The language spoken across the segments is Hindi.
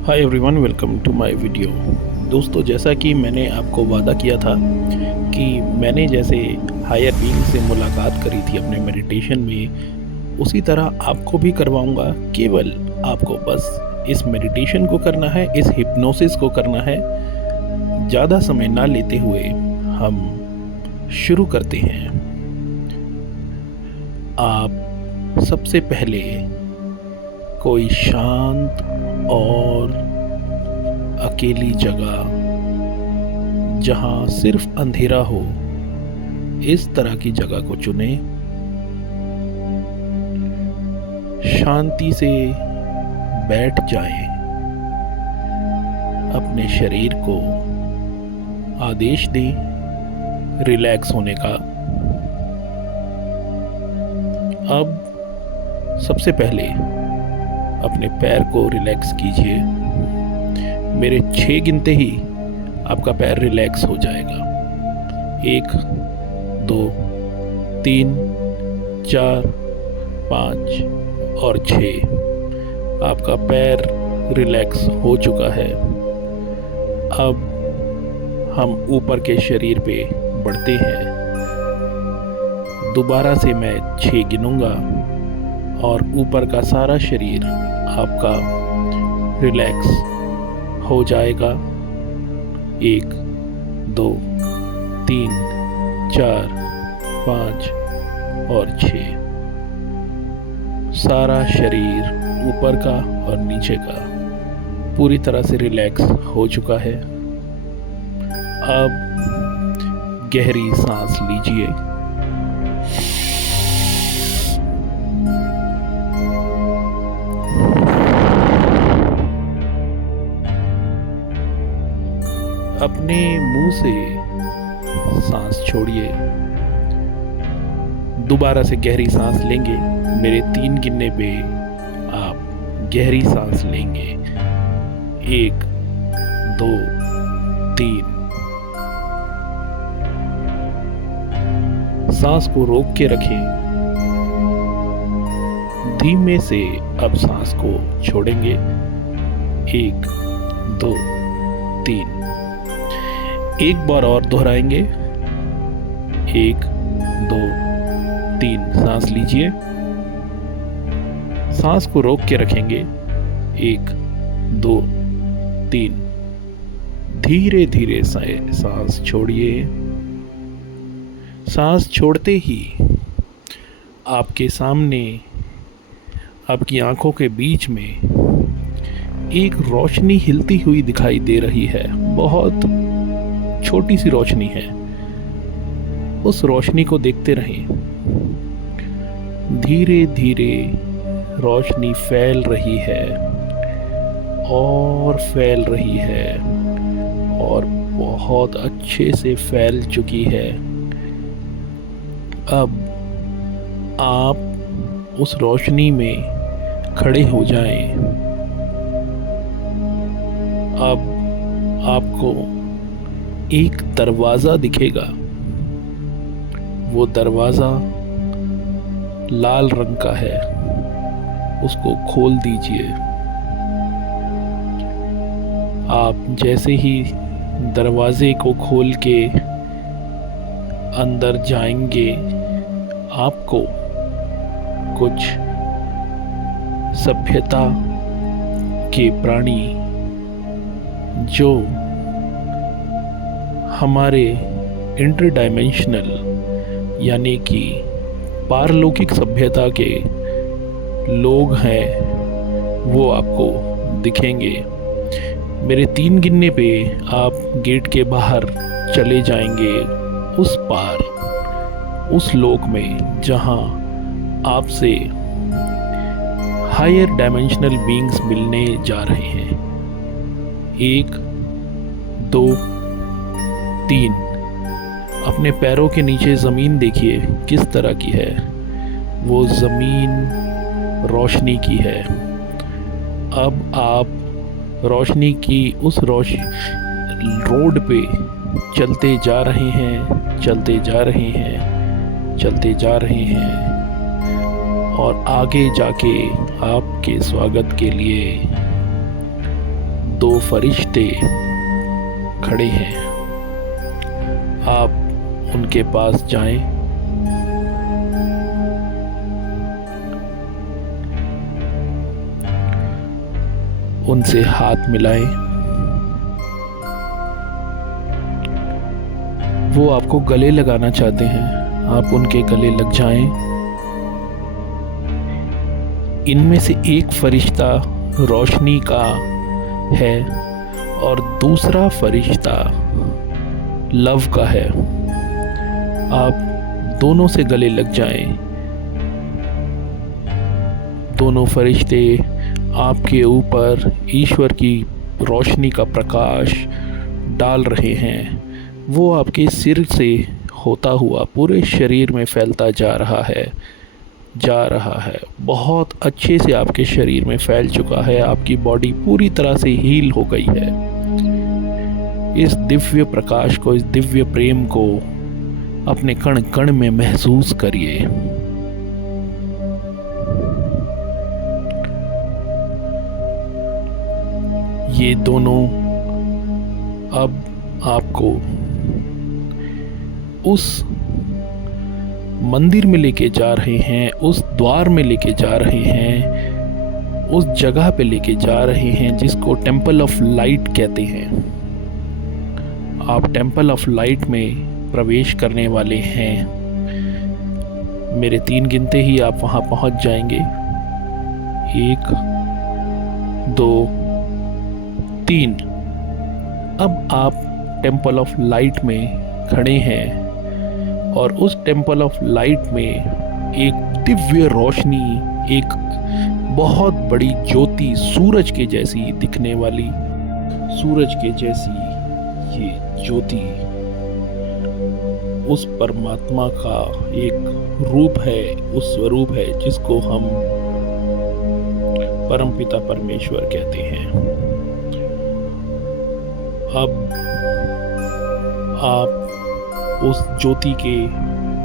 Hi everyone, welcome to my video. दोस्तों, जैसा कि मैंने आपको वादा किया था कि मैंने जैसे हायर बीइंग से मुलाकात करी थी अपने मेडिटेशन में, उसी तरह आपको भी करवाऊंगा। केवल आपको बस इस मेडिटेशन को करना है, इस हिप्नोसिस को करना है। ज़्यादा समय ना लेते हुए हम शुरू करते हैं। आप सबसे पहले कोई शांत और अकेली जगह, जहां सिर्फ अंधेरा हो, इस तरह की जगह को चुनें। शांति से बैठ जाएं। अपने शरीर को आदेश दें रिलैक्स होने का। अब सबसे पहले अपने पैर को रिलैक्स कीजिए। मेरे 6 गिनते ही आपका पैर रिलैक्स हो जाएगा। 1, 2, 3, 4, 5 और 6। आपका पैर रिलैक्स हो चुका है। अब हम ऊपर के शरीर पे बढ़ते हैं। दोबारा से मैं 6 गिनूंगा और ऊपर का सारा शरीर आपका रिलैक्स हो जाएगा। 1, 2, 3, 4, 5 और 6। सारा शरीर ऊपर का और नीचे का पूरी तरह से रिलैक्स हो चुका है। अब गहरी सांस लीजिए। अपने मुंह से सांस छोड़िए। दोबारा से गहरी सांस लेंगे। मेरे 3 गिनने पे आप गहरी सांस लेंगे। 1, 2, 3। सांस को रोक के रखें। धीमे से अब सांस को छोड़ेंगे। 1, 2, 3। एक बार और दोहराएंगे। 1, 2, 3। सांस लीजिए। सांस को रोक के रखेंगे। 1, 2, 3। धीरे धीरे सांस छोड़िए। सांस छोड़ते ही आपके सामने, आपकी आंखों के बीच में एक रोशनी हिलती हुई दिखाई दे रही है। बहुत छोटी सी रोशनी है। उस रोशनी को देखते रहें। धीरे धीरे रोशनी फैल रही है और फैल रही है और बहुत अच्छे से फैल चुकी है। अब आप उस रोशनी में खड़े हो जाएं। अब आपको एक दरवाज़ा दिखेगा। वो दरवाज़ा लाल रंग का है। उसको खोल दीजिए। आप जैसे ही दरवाज़े को खोल के अंदर जाएंगे, आपको कुछ सभ्यता के प्राणी, जो हमारे इंटरडायमेंशनल यानी कि पारलौकिक सभ्यता के लोग हैं, वो आपको दिखेंगे। मेरे 3 गिनने पे आप गेट के बाहर चले जाएंगे, उस पार, उस लोक में जहां आपसे हायर डायमेंशनल बीइंग्स मिलने जा रहे हैं। 1, 2, 3। अपने पैरों के नीचे ज़मीन देखिए किस तरह की है। वो ज़मीन रोशनी की है। अब आप रोशनी की उस रोड पे चलते जा रहे हैं, चलते जा रहे हैं, चलते जा रहे हैं और आगे जाके आपके स्वागत के लिए दो फरिश्ते खड़े हैं। आप उनके पास जाएं, उनसे हाथ मिलाएं। वो आपको गले लगाना चाहते हैं, आप उनके गले लग जाएं। इनमें से एक फरिश्ता रोशनी का है और दूसरा फरिश्ता लव का है। आप दोनों से गले लग जाएं। दोनों फरिश्ते आपके ऊपर ईश्वर की रोशनी का प्रकाश डाल रहे हैं। वो आपके सिर से होता हुआ पूरे शरीर में फैलता जा रहा है। बहुत अच्छे से आपके शरीर में फैल चुका है। आपकी बॉडी पूरी तरह से हील हो गई है। इस दिव्य प्रकाश को, इस दिव्य प्रेम को अपने कण कण में महसूस करिए। ये दोनों अब आपको उस मंदिर में लेके जा रहे हैं, उस द्वार में लेके जा रहे हैं, उस जगह पे लेके जा रहे हैं जिसको टेम्पल ऑफ लाइट कहते हैं। आप टेम्पल ऑफ लाइट में प्रवेश करने वाले हैं। मेरे 3 गिनते ही आप वहाँ पहुँच जाएंगे। 1 2 3। अब आप टेम्पल ऑफ लाइट में खड़े हैं और उस टेम्पल ऑफ लाइट में एक दिव्य रोशनी, एक बहुत बड़ी ज्योति, सूरज के जैसी दिखने वाली, सूरज के जैसी ये ज्योति उस परमात्मा का एक रूप है, उस स्वरूप है जिसको हम परमपिता परमेश्वर कहते हैं। अब आप उस ज्योति के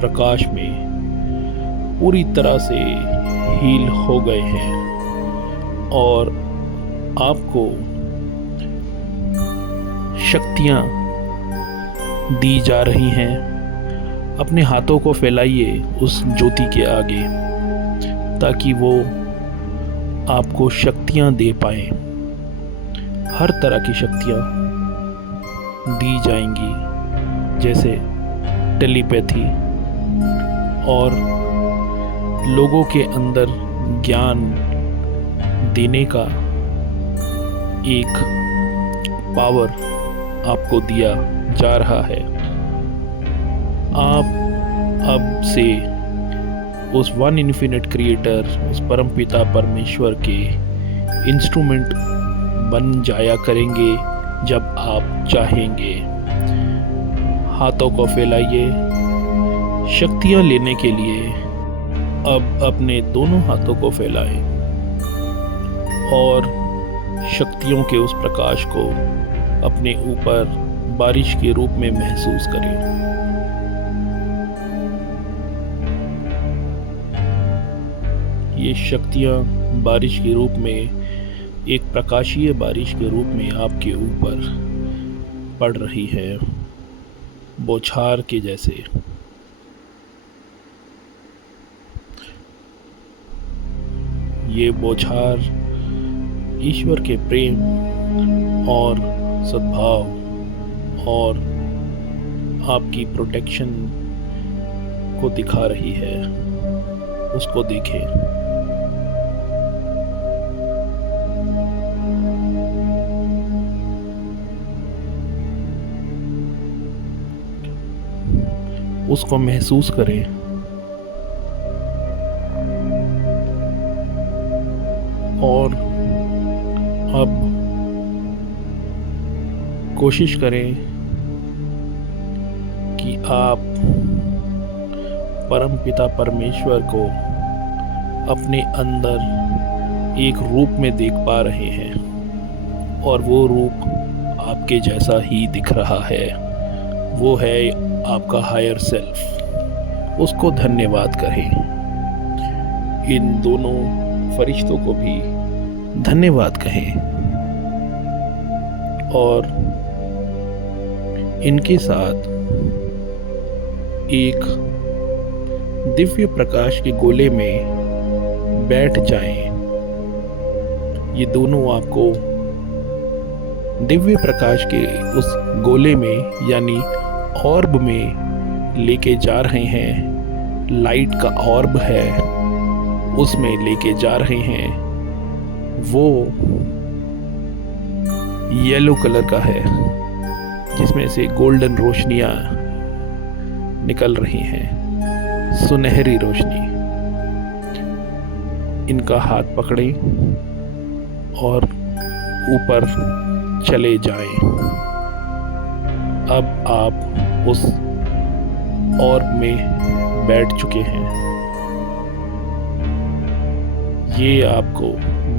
प्रकाश में पूरी तरह से हील हो गए हैं और आपको शक्तियाँ दी जा रही हैं। अपने हाथों को फैलाइए उस ज्योति के आगे ताकि वो आपको शक्तियाँ दे पाए। हर तरह की शक्तियाँ दी जाएंगी, जैसे टेलीपैथी और लोगों के अंदर ज्ञान देने का एक पावर आपको दिया जा रहा है। आप अब से उस वन इन्फिनिट क्रिएटर, उस परमपिता परमेश्वर के इंस्ट्रूमेंट बन जाया करेंगे जब आप चाहेंगे। हाथों को फैलाइए शक्तियाँ लेने के लिए। अब अपने दोनों हाथों को फैलाएं और शक्तियों के उस प्रकाश को अपने ऊपर बारिश के रूप में महसूस करें। ये शक्तियाँ बारिश के रूप में, एक प्रकाशीय बारिश के रूप में आपके ऊपर पड़ रही है, बौछार के जैसे। ये बौछार ईश्वर के प्रेम और सद्भाव और आपकी प्रोटेक्शन को दिखा रही है। उसको देखें। उसको महसूस करें। और अब कोशिश करें कि आप परमपिता परमेश्वर को अपने अंदर एक रूप में देख पा रहे हैं और वो रूप आपके जैसा ही दिख रहा है। वो है आपका हायर सेल्फ। उसको धन्यवाद करें। इन दोनों फरिश्तों को भी धन्यवाद कहें। और इनके साथ एक दिव्य प्रकाश के गोले में बैठ जाएं। ये दोनों आपको दिव्य प्रकाश के उस गोले में यानी ऑर्ब में लेके जा रहे हैं। लाइट का ऑर्ब है, उसमें लेके जा रहे हैं। वो येलो कलर का है जिसमें से गोल्डन रोशनियां निकल रही हैं, सुनहरी रोशनी। इनका हाथ पकड़ें और ऊपर चले जाएं। अब आप उस ऑर्ब में बैठ चुके हैं। ये आपको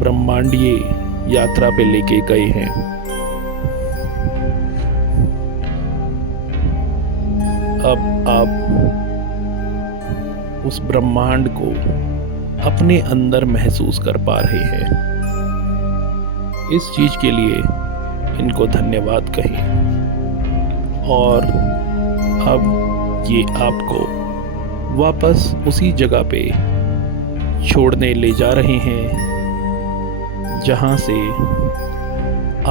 ब्रह्मांडीय यात्रा पे लेके गए हैं। अब आप उस ब्रह्मांड को अपने अंदर महसूस कर पा रहे हैं। इस चीज के लिए इनको धन्यवाद कहें। और अब ये आपको वापस उसी जगह पे छोड़ने ले जा रहे हैं जहां से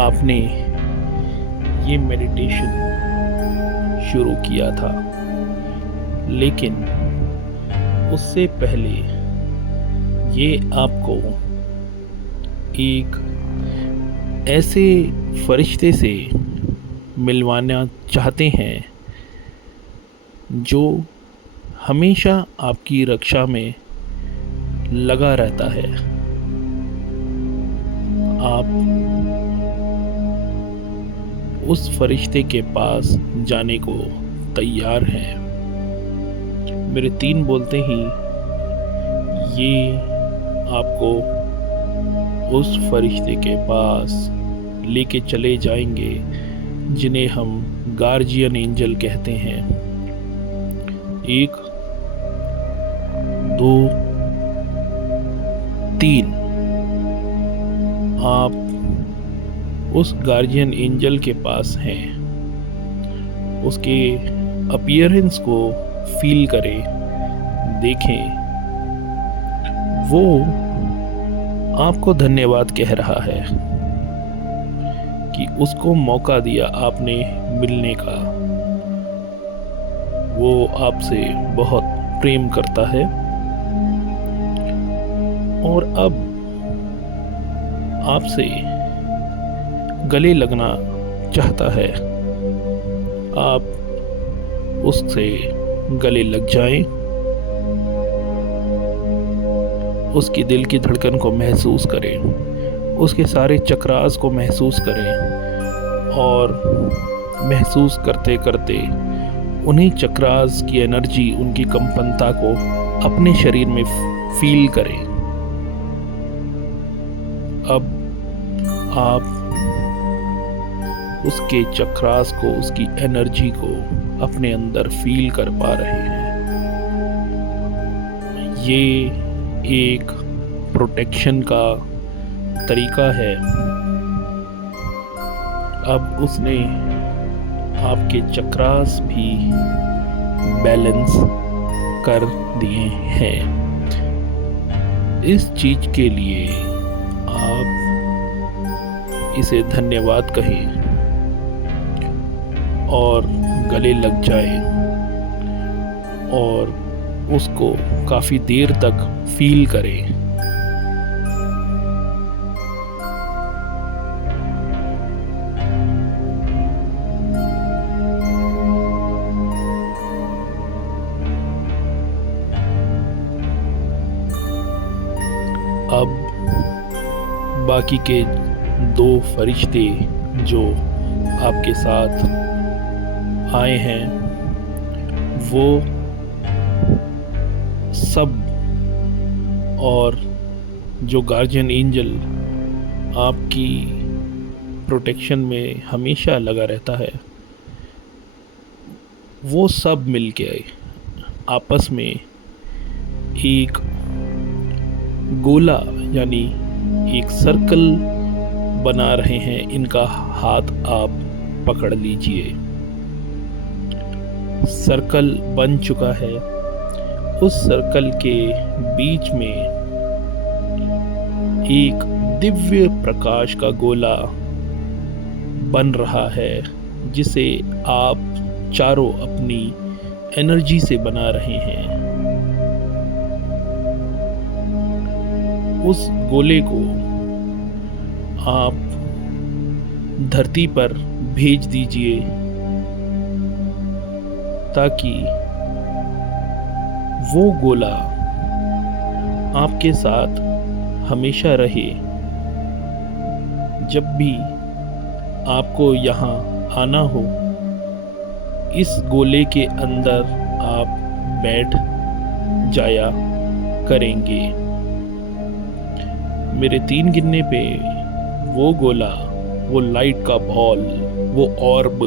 आपने ये मेडिटेशन शुरू किया था। लेकिन उससे पहले ये आपको एक ऐसे फरिश्ते से मिलवाना चाहते हैं जो हमेशा आपकी रक्षा में लगा रहता है। आप उस फरिश्ते के पास जाने को तैयार हैं। मेरे 3 बोलते ही ये आपको उस फरिश्ते के पास लेके चले जाएंगे जिन्हें हम गार्जियन एंजल कहते हैं। 1 2 3 आप उस गार्जियन एंजल के पास हैं। उसके अपीयरेंस को फील करें, देखें। वो आपको धन्यवाद कह रहा है कि उसको मौका दिया आपने मिलने का। वो आपसे बहुत प्रेम करता है और अब आपसे गले लगना चाहता है। आप उससे गले लग जाएं, उसकी दिल की धड़कन को महसूस करें, उसके सारे चक्रास को महसूस करें और महसूस करते करते उन्हीं चक्रास की एनर्जी, उनकी कंपनता को अपने शरीर में फील करें। अब आप उसके चक्रास को, उसकी एनर्जी को अपने अंदर फील कर पा रहे हैं। ये एक प्रोटेक्शन का तरीका है। अब उसने आपके चक्रास भी बैलेंस कर दिए हैं। इस चीज के लिए आप इसे धन्यवाद कहें और गले लग जाएं और उसको काफ़ी देर तक फील करें। अब बाकी के 2 फरिश्ते जो आपके साथ आए हैं वो सब, और जो गार्जियन एंजल आपकी प्रोटेक्शन में हमेशा लगा रहता है, वो सब मिलके आपस में एक गोला यानी एक सर्कल बना रहे हैं इनका हाथ आप पकड़ लीजिए। सर्कल बन चुका है। उस सर्कल के बीच में एक दिव्य प्रकाश का गोला बन रहा है, जिसे आप चारों अपनी एनर्जी से बना रहे हैं। उस गोले को आप धरती पर भेज दीजिए ताकि वो गोला आपके साथ हमेशा रहे। जब भी आपको यहाँ आना हो, इस गोले के अंदर आप बैठ जाया करेंगे। मेरे 3 गिनने पे वो गोला, वो लाइट का बॉल, वो ऑर्ब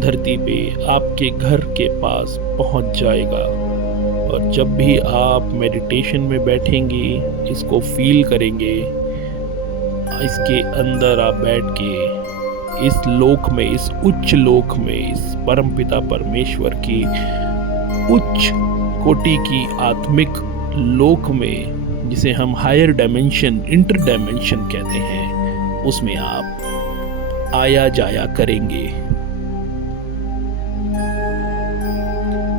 धरती पे आपके घर के पास पहुंच जाएगा। और जब भी आप मेडिटेशन में बैठेंगे, इसको फील करेंगे, इसके अंदर आप बैठ के इस लोक में, इस उच्च लोक में, इस परमपिता परमेश्वर की उच्च कोटि की आत्मिक लोक में, जिसे हम हायर डायमेंशन, इंटर डायमेंशन कहते हैं, उसमें आप आया जाया करेंगे।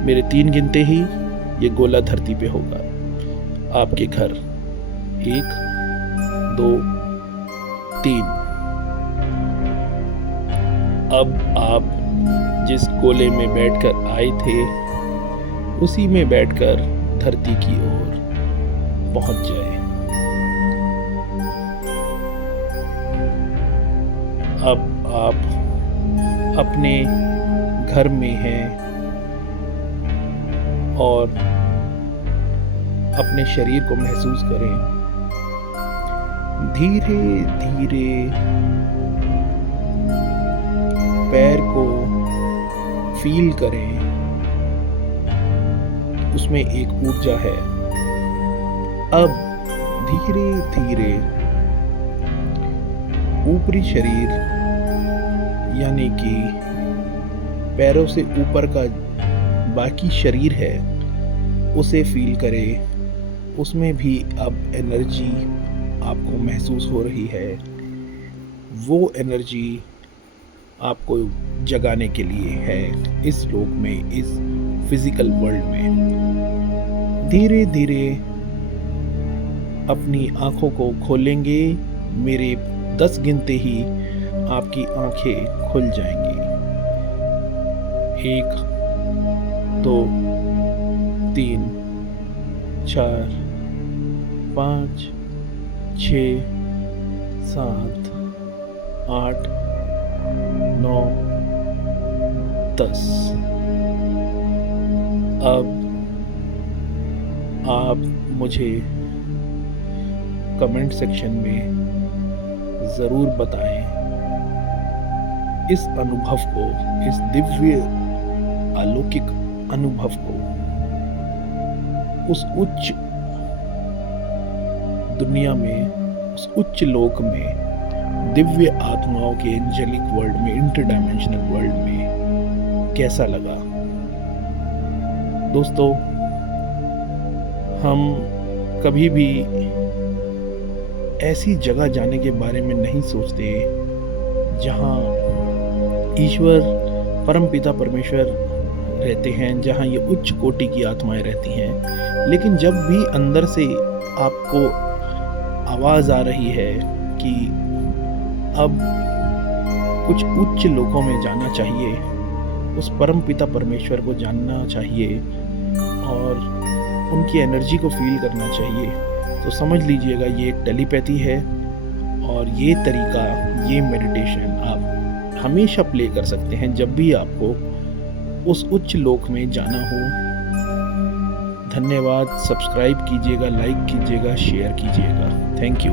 मेरे 3 गिनते ही ये गोला धरती पे होगा आपके घर। 1 2 3। अब आप जिस गोले में बैठकर आए थे, उसी में बैठकर धरती की ओर पहुंच जाए। अब आप अपने घर में हैं और अपने शरीर को महसूस करें। धीरे धीरे पैर को फील करें, उसमें एक ऊर्जा है। अब धीरे धीरे ऊपरी शरीर, यानी कि पैरों से ऊपर का बाकी शरीर है, उसे फील करें। उसमें भी अब एनर्जी आपको महसूस हो रही है। वो एनर्जी आपको जगाने के लिए है इस लोक में, इस फिजिकल वर्ल्ड में। धीरे धीरे अपनी आंखों को खोलेंगे। मेरे 10 गिनते ही आपकी आंखें खुल जाएंगी। 1 2 3 4 5 6 7 8 9 10। अब आप मुझे कमेंट सेक्शन में ज़रूर बताएं इस अनुभव को, इस दिव्य अलौकिक अनुभव को, उस उच्च दुनिया में, उस उच्च लोक में, दिव्य आत्माओं के एंजेलिक वर्ल्ड में, इंटर डायमेंशनल वर्ल्ड में कैसा लगा। दोस्तों, हम कभी भी ऐसी जगह जाने के बारे में नहीं सोचते जहाँ ईश्वर परमपिता परमेश्वर रहते हैं, जहाँ ये उच्च कोटि की आत्माएं रहती हैं। लेकिन जब भी अंदर से आपको आवाज़ आ रही है कि अब कुछ उच्च लोकों में जाना चाहिए, उस परमपिता परमेश्वर को जानना चाहिए और उनकी एनर्जी को फील करना चाहिए, तो समझ लीजिएगा ये एक टेलीपैथी है। और ये तरीका, ये मेडिटेशन आप हमेशा प्ले कर सकते हैं जब भी आपको उस उच्च लोक में जाना हो। धन्यवाद। सब्सक्राइब कीजिएगा, लाइक कीजिएगा, शेयर कीजिएगा। Thank you.